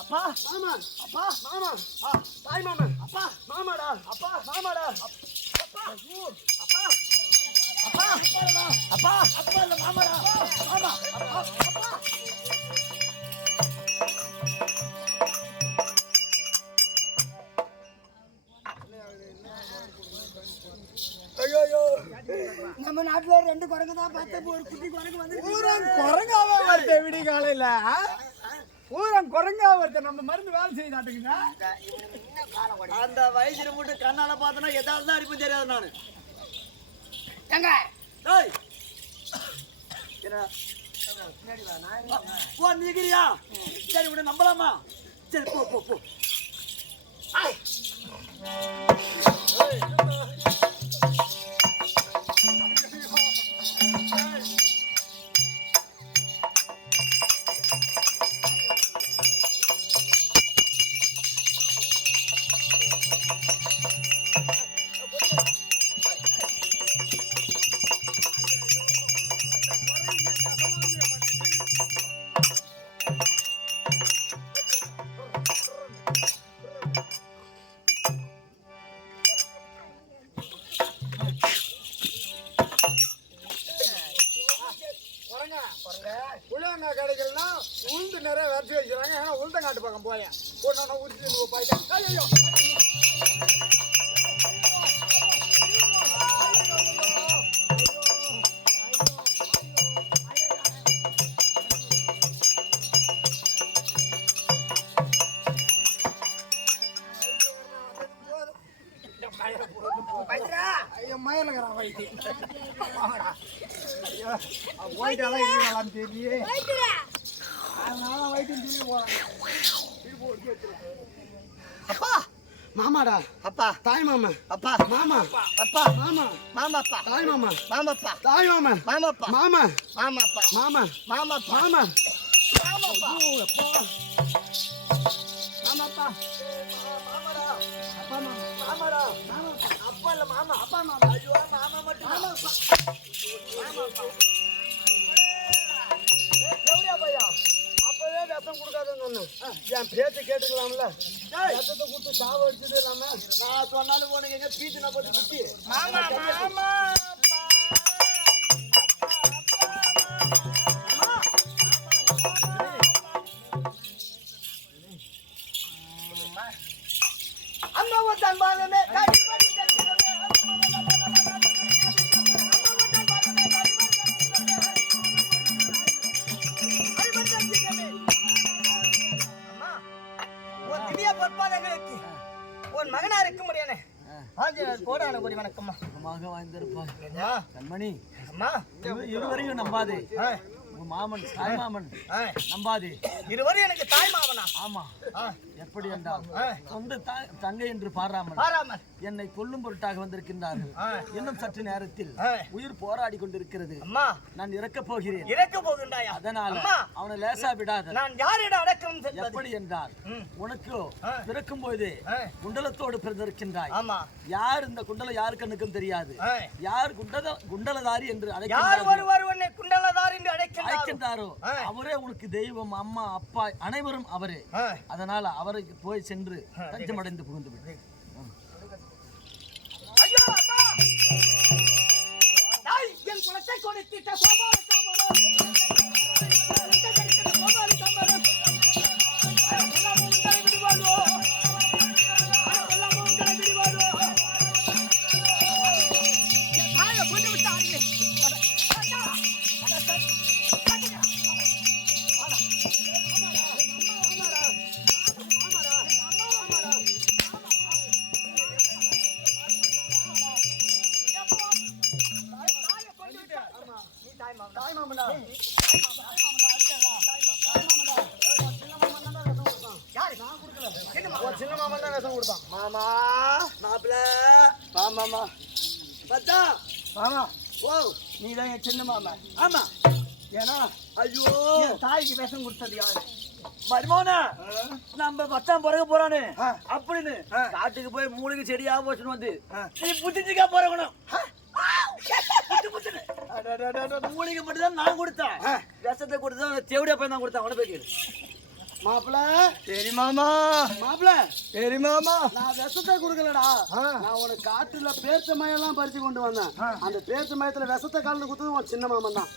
அப்பா மாமா அப்பா மாமா தாய் மாமா அப்பா மாமாடா அப்பா மாமாடா அப்பா அப்பா அப்பா அப்பா அப்பா இல்ல மாமாடா மாமா அப்பா அப்பா ஐயோ நம்ம நாட்டுல ரெண்டு குரங்கு தான் பார்த்த ஒரு குட்டி குரங்கு வந்து பூரம் குரங்காவே வருது விடி காலையில பூரம் குரங்கா வருது நம்ம மருந்து வேலை செய்தாட்டுங்க அந்த வயசுல மட்டும் கண்ணால பார்த்தனா எதாவது தான் அடிப்பு தெரியாது நானு எங்க டேய் போ நிக்கிறியா சரி உன்னை நம்பலாமா சரி போ போ போ கிடைக்கலன்னா உளுந்து நிறைய வரைச்சி வச்சுக்கிறாங்க ஏன்னா உளுந்தங்காட்டு பக்கம் போயேன் போனா உரிச்சு போயிட்டேன் ஐயோ மயிலுங்கிறான் வயிற்று போயிட்டாலாம் இருக்கலாம்னு தெரியலையே அதனால வயிற்று திரும்பி போறாங்க அப்பா மாமாடா அப்பா தாய் மாமா அப்பா மாமா அப்பா மாமா மாமா அப்பா தாய் மாமா மாமாப்பா தாய் மாமா மாமாப்பா மாமா மாமாப்பா மாமா மாமாப்பா மாமா மாமாப்பா மாமாப்பா மாமாடா அப்பா மாமா மாமாடா மாமா அப்பா இல்ல மாமா அப்பா மாமா ஐயோ மாமா மட்டும் மாமாப்பா மாமாப்பா ஏய் பையா அப்பவே ரத்தம் கொடுக்காதன்னு சொன்னேன் என் பேச்சு கேட்டுக்கலாம்ல ரத்தத்தை கொடுத்து சாவ அடிச்சது இல்லாம நான் சொன்னாலும் உனக்கு எங்க பீச்சு நான் போட்டு குத்தி மாமா மாமா அம்மா தான் பாலமே உன் மகனா இருக்க முடியானே கோடான ஒரு வணக்கம்மா வாழ்ந்திருப்பா கண்மணி அம்மா இருவரையும் நம்பாதே மாமன் தாய் மாமன் நம்பாதே இருவரும் எனக்கு தாய் மாமனா ஆமா எப்படி என்றால் சொந்த தங்கை என்று பாராமல் என்னை கொல்லும் பொருட்டாக வந்திருக்கின்றார்கள் இன்னும் சற்று நேரத்தில் உயிர் போராடி கொண்டிருக்கிறது அம்மா நான் இறக்க போகின்றேன் அதனால அவனை லேசா விடாத நான் யாரிடம் அடக்கம் எப்படி என்றால் உனக்கு பிறக்கும் போது குண்டலத்தோடு பிறந்திருக்கின்றாய் ஆமா யார் இந்த குண்டல யாரு கண்ணுக்கும் தெரியாது யார் குண்டலதாரி என்று அழைக்கின்றாரோ அவரே உனக்கு தெய்வம் அம்மா அப்பா அனைவரும் அவரே அதனால அவரை போய் சென்று தஞ்சமடைந்து புகுந்து விடு ஐயோ அப்பா டேய் என் குலத்தை கொடுத்திட்ட சோமால சின்ன மாமன் தான் வேஷம் கொடுத்தான் மாமா மாப்பிள்ள மாமா பத்தா மாமா ஓ நீ தான் என் சின்ன மாமா ஆமா ஏன்னா ஐயோ தாய்க்கு விஷம் கொடுத்தது யாரு? மருமோனா நம்ம மச்சான் பிறகு போறானு அப்படின்னு காட்டுக்கு போய் மூலிகை செடியா போச்சுன்னு வந்து நீ புத்திச்சிக்கா போறவனும் மூலிகை மட்டும் தான் நான் கொடுத்தேன். விஷத்தை கொடுத்தா தேவடியா போய் தான் கொடுத்தேன். அவனை போய் மாப்பிள சரி மாமா. மாப்பிள சரி மாமா. நான் விஷத்தை கொடுக்கலடா. நான் உனக்கு காட்டுல பேர்ச்ச மயெல்லாம் பறிச்சு கொண்டு வந்தேன். அந்த பேர்ச்ச மயத்துல விஷத்தை கலந்து கொடுத்தது உன் சின்ன மாமன் தான்.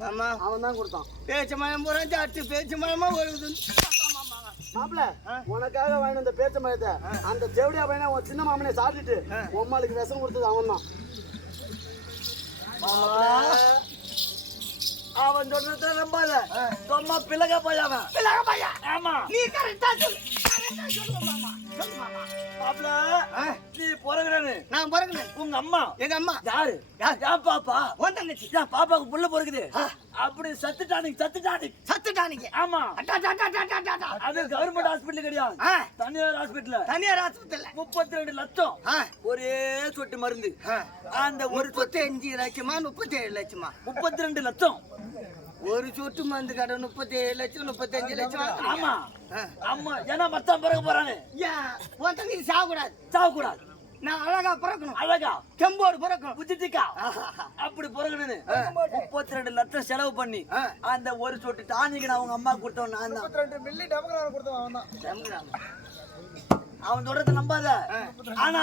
மாமா அவன் தான் கொடுத்தான். பேச்சு மயம் போறான் சாட்டு பேச்சு மயமா வருது. மாப்பிள உனக்காக வாங்கின அந்த பேச்ச மயத்தை அந்த செவடியா பையனை உன் சின்ன மாமனை சாப்பிட்டுட்டு உம்மாளுக்கு விஷம் கொடுத்தது அவன் தான். அவன் சொல்றத நம்பாத. சும்மா பிள்ளக பையன். பிள்ளக பையன். ஆமா நீ கரெக்டா சொல்லு. கரெக்டா சொல்லு மாமா. சொல்லு மாமா. மாப்பிள நீ பிறகுறேன்னு நான் பிறகுனேன். உங்க அம்மா எங்க அம்மா யாரு? என் பாப்பா. உன் தங்கச்சி. என் பாப்பாக்கு புள்ள பிறகுது. அப்படி சத்துட்டானிக்கு. சத்துட்டானிக்கு. ஆமா அது கவர்மெண்ட் ஹாஸ்பிட்டல் கிடையாது. தனியார் ஹாஸ்பிட்டல். தனியார் ஹாஸ்பிட்டல் 32 லட்சம் ஒரே சொட்டு மருந்து. அந்த ஒரு 35 லட்சமா 37 லட்சமா 32 லட்சம் ஒரு சொட்டு மருந்து கடை 37 லட்சம் 35 லட்சம். ஆமா ஆமா ஏன்னா மச்சான் பிறகு போறானு. உன் தங்கச்சி சாகக்கூடாது. சாகக்கூடாது. நான் அழகா பிறக்கணும். அழகா தெம்போடு பிறக்கணும். புத்திச்சிக்கா அப்படி பிறகுன்னு 32 லட்சம் செலவு பண்ணி அந்த ஒரு சொட்டு டானிக்கு நான் அவங்க அம்மா கொடுத்தவன் நான் தான். 32 மில்லி டபுள் கொடுத்தவன் அவன் தான். அவன் சொல்றத நம்பாத. ஆனா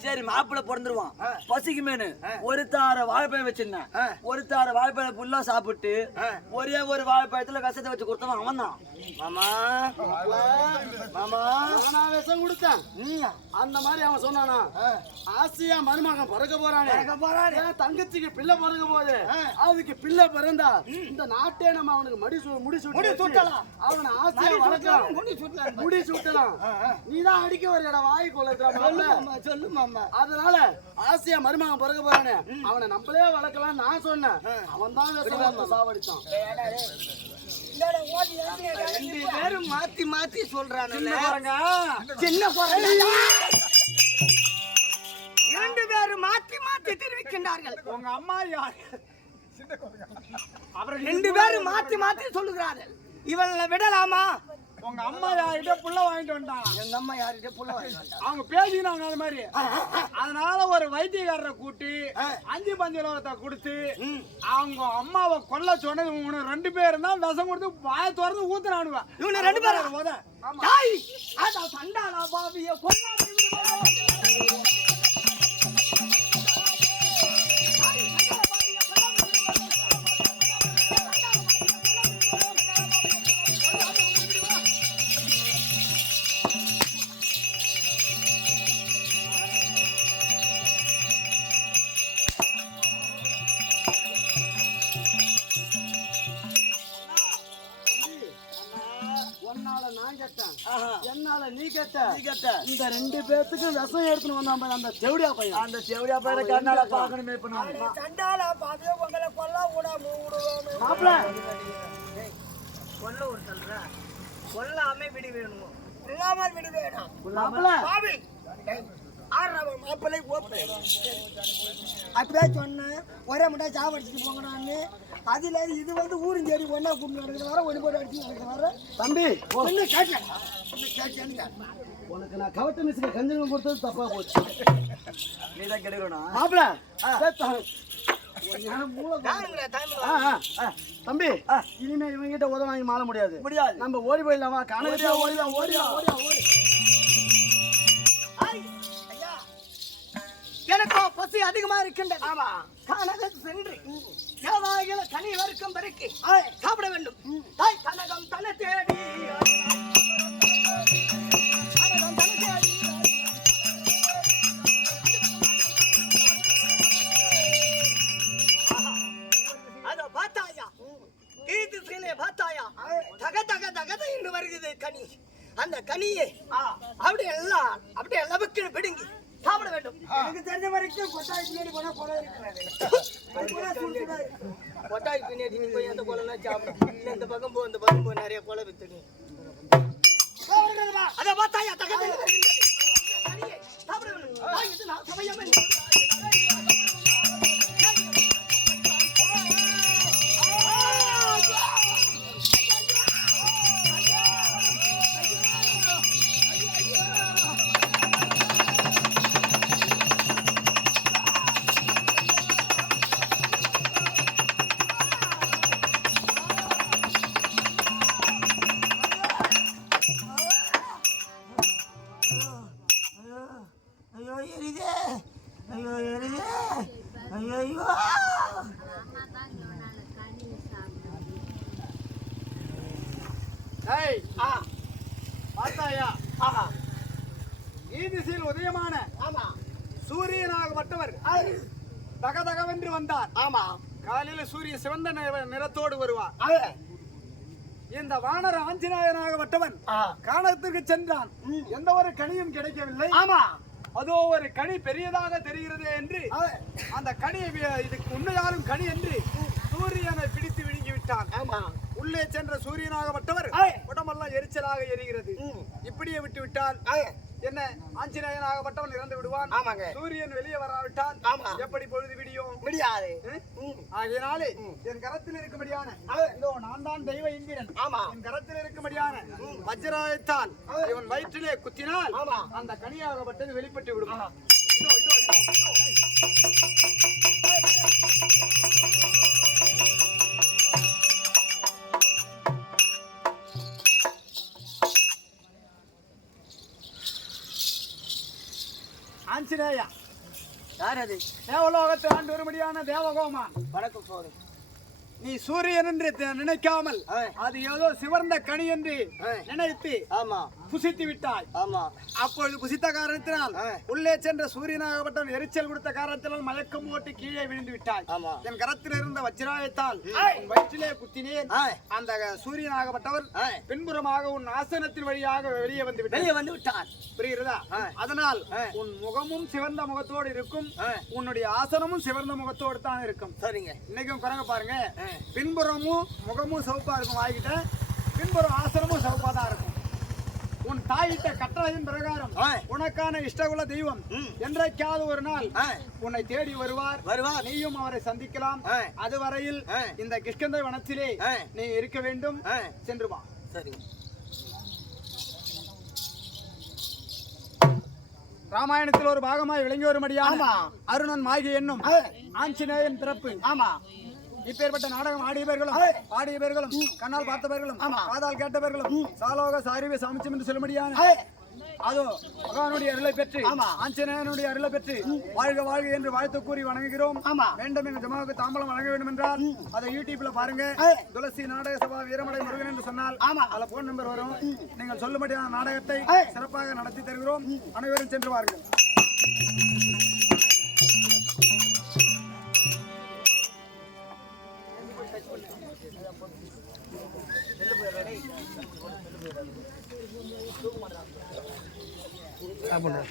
சரி மாப்பிள்ள பிறந்துருவான் பசிக்கு மேனு ஒரு தார வாழைப்பழம் வச்சிருந்தேன். ஒரு தார வாழைப்பழம் ஃபுல்லா சாப்பிட்டு ஒரே ஒரு வாழைப்பழத்துல கசத்தை வச்சு கொடுத்தவன் அவன் தான். மாமா மாமா நான் விஷம் கொடுத்தேன். அந்த மாதிரி அவன் சொன்னானா ஆசையா மருமகன் பிறக்க போறானே தங்கச்சிக்கு பிள்ளை பிறக்க போகுது. அதுக்கு பிள்ளை பிறந்தா இந்த நாட்டே நம்ம அவனுக்கு முடி சுட்டலாம். அவனை ஆசையா வளர்க்கலாம். முடி சுட்டலாம். நீதான் அடிக்க வரலடா வாய் கொள்ளு. சொல்லு மாமா. அதனால ஆசையா மருமகன் பிறக்க போறானே அவனை நம்மளே வளர்க்கலாம் நான் சொன்னேன். அவன் தான் சாவடிச்சான். 2 பேரும் மாத்தி மாத்தி சொல்றாங்க. சின்ன குரங்கு 2 பேரும் மாத்தி மாத்தி தெரிவிக்கின்றார்கள். உங்க அம்மா யார்? அப்புறம் 2 பேரும் மாத்தி மாத்தி சொல்லுகிறார்கள். இவனை விடலாமா? உங்க அம்மா யார்கிட்ட புள்ள வாங்கிட்டு வந்தாங்க. எங்க அம்மா யார்கிட்ட புள்ள வாங்கிட்டு வந்தாங்க. அவங்க பேசினாங்க அது மாதிரி. அதனால ஒரு வைத்தியக்காரரை கூட்டி 5 பஞ்சலோகத்தை கொடுத்து அவங்க அம்மாவை கொல்ல சொன்னது இவங்க 2 பேரும் தான் விஷம் கொடுத்து வாய திறந்து ஊத்துறானுவ. இவங்க 2 பேரும் போத சண்டாளா பாவிய கொல்லாம என்னால நீ கேட்ட இந்த 2 பேத்துக்கு விஷம் எடுத்துன்னு வந்தான் அந்த செவடியா பையன். அந்த செவடியா பையனை கண்ணால பாக்கணுமே. இப்ப நான் சண்டாளா பாவிய உங்களை கொல்ல விடுவேன். மாப்பிள கொல்ல ஒரு சொல்ற கொல்லாம விடி வேணும். கொல்லாமல் விடி வேணும். மாப்பிள பாவி மாப்பிள்ளை அப்பவே சொன்னேன் ஒரே முட்டா சாவடிச்சுட்டு போங்கடான்னு. அதுல இது வந்து ஊரும் சரி ஒன்னா கூட்டு நடக்கிற வர ஒன்று போட்டு அடிச்சு நடக்கிற வர தம்பி ஒன்னு கேட்டேன். உனக்கு நான் கவட்ட மிஸ்க்கு கஞ்சகம் கொடுத்தது தப்பா போச்சு. நீதான் கிடைக்கணும் மாப்பிள. தம்பி இனிமே இவங்க கிட்ட உதவ வாங்கி மாற முடியாது. நம்ம ஓடி போயிடலாமா? கணக்கு ஓடிடலாம். எனக்கும் பசி அதிகமா இருக்கின்றது. ஆமா கனகம் சென்று தேவாயில கனி வரைக்கும் வரைக்கு சாப்பிட வேண்டும். தாய் கனகம் தன தேடி அத பார்த்தாயா இது சீனே பார்த்தாயா தக தக தகத என்று வருகிறது கனி. அந்த கனியை அப்படி எல்லாவுக்கு பிடுங்கி சாப்பிட வேண்டும். எனக்கு தெரிஞ்ச வரைக்கும் கொட்டாய் பின்னாடி போனா கொலை இருக்கிறாரு. கொட்டாய் பின்னாடி நீ போய் அந்த கொலை சாப்பிடும். இந்த பக்கம் போ, இந்த பக்கம் போ, நிறைய கொலை வித்து. அதை பார்த்தாயா தகவல் சாப்பிட வேண்டும். எரியுதே ஐயோ எரியுதே ஐயோ ஐயோ ஏய் பார்த்தாயா ஈதிசையில் உதயமான ஆமா சூரியனாகப்பட்டவர் தகதகவென்று வந்தார். ஆமா காலையில சூரிய சிவந்த நிறத்தோடு வருவார். இந்த வானர ஆஞ்சநாயனாகப்பட்டவன் கானகத்திற்கு சென்றான். எந்த ஒரு கனியும் கிடைக்கவில்லை. ஆமா அதோ ஒரு கனி பெரியதாக தெரிகிறது என்று அந்த கனி இதுக்கு உண்மையாலும் கனி என்று சூரியனை பிடித்து விழுங்கி விட்டான். ஆமா உள்ளே சென்ற சூரியனாகப்பட்டவர் உடம்பெல்லாம் எரிச்சலாக எரிகிறது. இப்படியே விட்டு விட்டால் என்ன ஆஞ்சநேயனாகப்பட்டவன் இறந்து விடுவான். ஆமாங்க சூரியன் வெளியே வராவிட்டால் எப்படி பொழுது விடியும்? முடியாது. ஆகையினாலே என் கரத்தில் இருக்கும்படியான இதோ நான் தான் தெய்வ இந்திரன். என் கரத்தில் இருக்கும்படியான வஜ்ராயத்தால் இவன் வயிற்றிலே குத்தினால் அந்த கனியாகப்பட்டது வெளிப்பட்டு விடும். இதோ இதோ இதோ ஆஞ்சநேயா யார் அது? தேவலோகத்தை ஆண்டு வரும்படியான தேவகோமான். வணக்கம் சோதரி. நீ சூரியன் என்று நினைக்காமல் அது ஏதோ சிவந்த கனி என்று நினைத்து புசித்து விட்டாய். அப்பொழுது புசித்த காரணத்தினால் உள்ளே சென்ற சூரியனாகப்பட்டவன் எரிச்சல் கொடுத்த காரணத்தினால் மயக்கம் போட்டு கீழே விழுந்து விட்டாய். என் கரத்தில் இருந்த வஜ்ராயத்தால் வயிற்றிலே குத்தினேன். அந்த சூரியனாகப்பட்டவர் பின்புறமாக உன் ஆசனத்தின் வழியாக வெளியே வந்து விட்டார். புரிகிறதா? அதனால் உன் முகமும் சிவந்த முகத்தோடு இருக்கும். உன்னுடைய ஆசனமும் சிவந்த முகத்தோடு தான் இருக்கும். சரிங்க. இன்னைக்கும் குரங்க பாருங்க, பின்புறமும் முகமும் சிவப்பா இருக்கும். வாய்கிட்ட பின்புறம் ஆசனமும் சிவப்பா தான் இருக்கும். உன் தாயிட்ட கட்டளையின் பிரகாரம் உனக்கான இஷ்டகுல தெய்வம் என்றைக்காவது ஒரு நாள் உன்னை தேடி வருவார். நீயும் அவரை சந்திக்கலாம். அதுவரையில் இந்த கிஷ்கிந்தை வனத்திலே நீ இருக்க வேண்டும். சென்று வா. சரி. ராமாயணத்தில் ஒரு பாகமாய் விளங்கி வரும்படியான அருணன் மாகி என்னும் ஆஞ்சநேயன் பிறப்பு. இப்பேற்பட்ட நாடகம் ஆடியவர்களும் கண்ணால் பார்த்தவர்களும் காதால் கேட்டவர்களும் சாலோக சாரிவை சமைச்சம் என்று சொல்லும்படியான அதோ பகவானுடைய அருளை பெற்று ஆஞ்சநேயனுடைய அருளை பெற்று வாழ்க வாழ்க என்று வாழ்த்து கூறி வணங்குகிறோம். வேண்டும் எங்க ஜமாவுக்கு தாம்பலம் வழங்க வேண்டும் என்றால் அதை யூடியூப்ல பாருங்க. துளசி நாடக சபா வீரமடை முருகன் என்று சொன்னால் அதுல போன் நம்பர் வரும். நீங்கள் சொல்லும்படியான நாடகத்தை சிறப்பாக நடத்தி தருகிறோம். அனைவரும் சென்று வாருங்கள். சாப்பிடுறேன்.